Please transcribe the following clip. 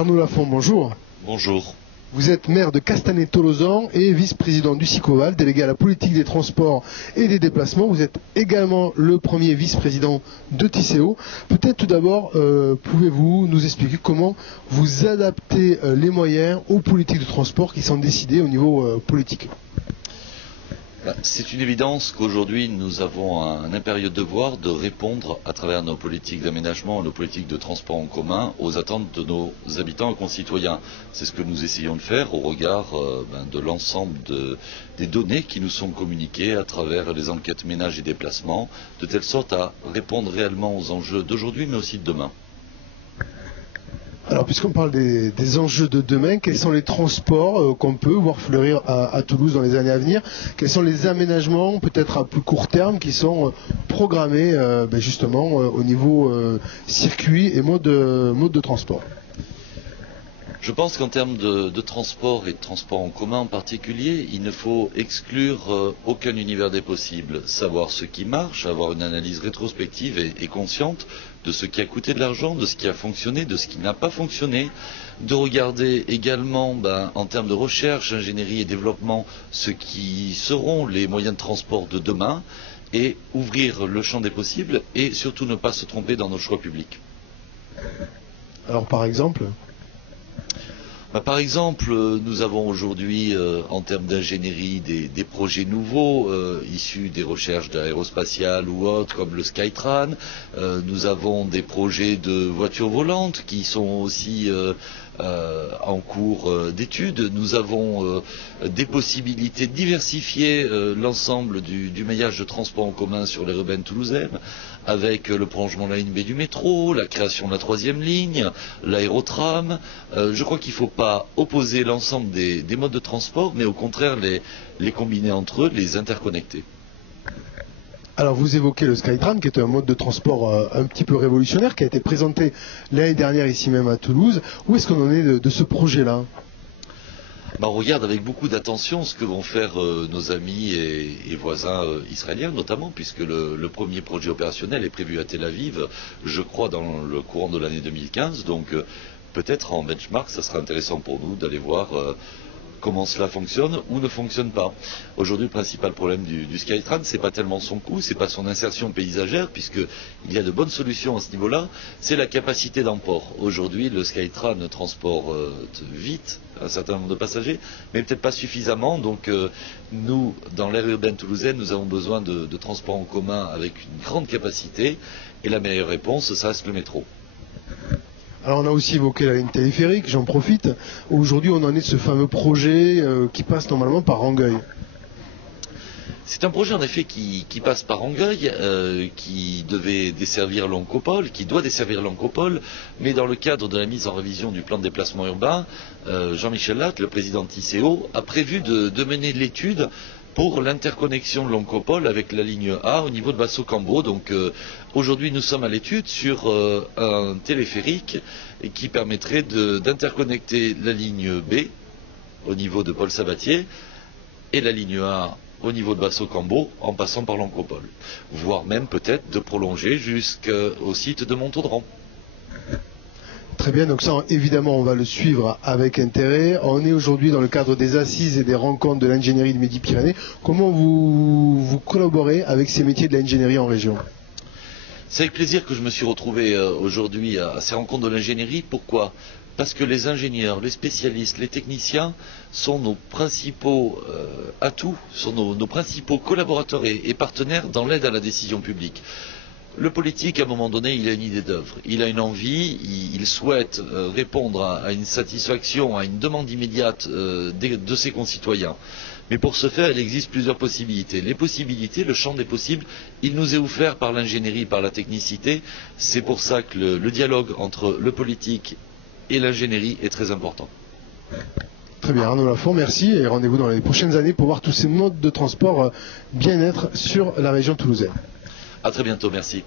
Arnaud Lafont, bonjour. Bonjour. Vous êtes maire de Castanet-Tolosan et vice-président du SICOVAL, délégué à la politique des transports et des déplacements. Vous êtes également le premier vice-président de Tisséo. Peut-être tout d'abord, pouvez-vous nous expliquer comment vous adaptez les moyens aux politiques de transport qui sont décidées au niveau politique? C'est une évidence qu'aujourd'hui nous avons un impérieux devoir de répondre à travers nos politiques d'aménagement, nos politiques de transport en commun aux attentes de nos habitants et concitoyens. C'est ce que nous essayons de faire au regard de l'ensemble des données qui nous sont communiquées à travers les enquêtes ménages et déplacements, de telle sorte à répondre réellement aux enjeux d'aujourd'hui mais aussi de demain. Alors, puisqu'on parle des enjeux de demain, quels sont les transports qu'on peut voir fleurir à Toulouse dans les années à venir? Quels sont les aménagements, peut-être à plus court terme, qui sont programmés justement au niveau circuit et mode de transport? Je pense qu'en termes de transport et de transport en commun en particulier, il ne faut exclure aucun univers des possibles. Savoir ce qui marche, avoir une analyse rétrospective et consciente de ce qui a coûté de l'argent, de ce qui a fonctionné, de ce qui n'a pas fonctionné, de regarder également en termes de recherche, ingénierie et développement ce qui seront les moyens de transport de demain et ouvrir le champ des possibles et surtout ne pas se tromper dans nos choix publics. Alors par exemple par exemple, nous avons aujourd'hui, en termes d'ingénierie, des projets nouveaux, issus des recherches d'aérospatiales ou autres, comme le Skytrain. Nous avons des projets de voitures volantes qui sont aussi en cours d'études. Nous avons des possibilités de diversifier l'ensemble du maillage de transport en commun sur les urbaines toulousaines, avec le prolongement de la ligne B du métro, la création de la 3e ligne, l'aérotram. Je crois qu'il ne faut pas opposer l'ensemble des modes de transport, mais au contraire les combiner entre eux, les interconnecter. Alors vous évoquez le Skytrain, qui est un mode de transport un petit peu révolutionnaire, qui a été présenté l'année dernière ici même à Toulouse. Où est-ce qu'on en est de ce projet-là? On regarde avec beaucoup d'attention ce que vont faire nos amis et voisins israéliens, notamment, puisque le premier projet opérationnel est prévu à Tel Aviv, je crois, dans le courant de l'année 2015. Donc peut-être en benchmark, ça sera intéressant pour nous d'aller voir comment cela fonctionne ou ne fonctionne pas. Aujourd'hui, le principal problème du Skytrain, c'est pas tellement son coût, c'est pas son insertion paysagère, puisqu'il y a de bonnes solutions à ce niveau-là, c'est la capacité d'emport. Aujourd'hui, le Skytrain transporte vite un certain nombre de passagers, mais peut-être pas suffisamment. Donc nous, dans l'aire urbaine toulousaine, nous avons besoin de transports en commun avec une grande capacité, et la meilleure réponse, ça reste le métro. Alors on a aussi évoqué la ligne téléphérique, j'en profite. Aujourd'hui on en est de ce fameux projet qui passe normalement par Rangueil. C'est un projet en effet qui passe par Rangueil, qui devait desservir l'Oncopole, qui doit desservir l'Oncopole, mais dans le cadre de la mise en révision du plan de déplacement urbain, Jean-Michel Latte, le président de Tisséo, a prévu de mener l'étude pour l'interconnexion de l'Oncopole avec la ligne A au niveau de Basso-Cambo. Donc aujourd'hui nous sommes à l'étude sur un téléphérique qui permettrait d'interconnecter la ligne B au niveau de Paul Sabatier et la ligne A au niveau de Basso-Cambo en passant par l'Oncopole, voire même peut-être de prolonger jusqu'au site de Montaudran. Très bien, donc ça évidemment on va le suivre avec intérêt. On est aujourd'hui dans le cadre des assises et des rencontres de l'ingénierie de Midi-Pyrénées. Comment vous collaborez avec ces métiers de l'ingénierie en région? C'est avec plaisir que je me suis retrouvé aujourd'hui à ces rencontres de l'ingénierie. Pourquoi? Parce que les ingénieurs, les spécialistes, les techniciens sont nos principaux atouts, sont nos principaux collaborateurs et partenaires dans l'aide à la décision publique. Le politique, à un moment donné, il a une idée d'œuvre, il a une envie, il souhaite répondre à une satisfaction, à une demande immédiate de ses concitoyens. Mais pour ce faire, il existe plusieurs possibilités. Les possibilités, le champ des possibles, il nous est offert par l'ingénierie, par la technicité. C'est pour ça que le dialogue entre le politique et l'ingénierie est très important. Très bien, Arnaud Lafont, merci et rendez-vous dans les prochaines années pour voir tous ces modes de transport bien-être sur la région toulousaine. À très bientôt, merci.